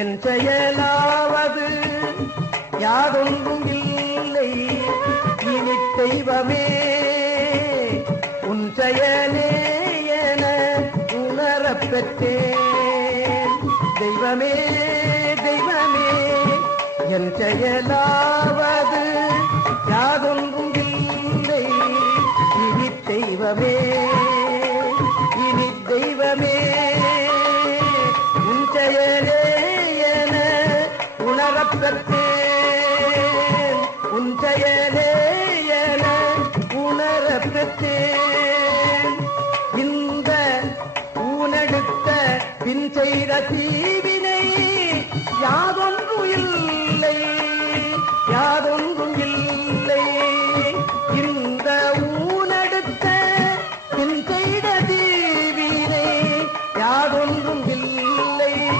என் செயலாவது யாதொன்றும் இல்லை இனி தெய்வமே உன் செயலே என உணரப் பெற்றேன். தெய்வமே தெய்வமே என் செயலாவது யாதொன்றும் இல்லை இனி தெய்வமே இனி தெய்வமே உன் செயலே என உணரப் பெற்றேன். உன் செயலே என உணரப் பெற்றேன். இந்த ஊனெடுத்த பின் செய்த தீவினை யாதொன்று இல்லை